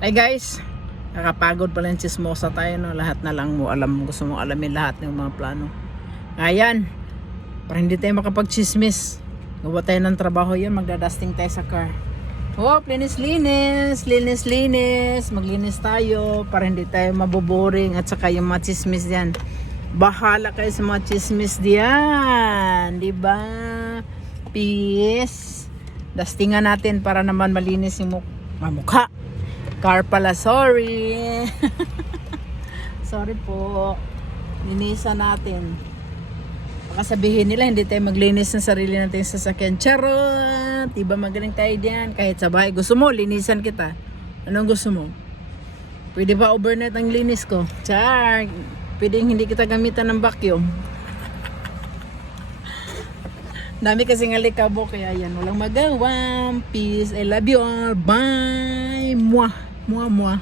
Hey guys, nakapagod pala yung chismosa tayo, no? Lahat na lang mo alam, gusto mo alamin lahat ng mga plano. Ayan, para hindi tayo makapag-chismis, gawa tayo ng trabaho yan, magdadusting tayo sa car. Oh, linis-linis, linis-linis, maglinis tayo para hindi tayo maboboring at saka yung mga chismis yan. Bahala kayo sa mga chismis diyan, di ba? Peace. Dustingan natin para naman malinis yung mukha. Car pala, sorry. Sorry po. Linisan natin. Baka sabihin nila hindi tayo maglinis ng sarili natin sa sasakyan. Charot! Diba magaling tayo diyan? Kahit sa bahay. Gusto mo, linisan kita. Anong gusto mo? Pwede ba overnight ang linis ko? Char! Pwede hindi kita gamitan ng vacuum. Dami kasing alikabo kaya yan. Walang magawa. Peace. I love you all. Bye! Mwah! Mwah! Mwah!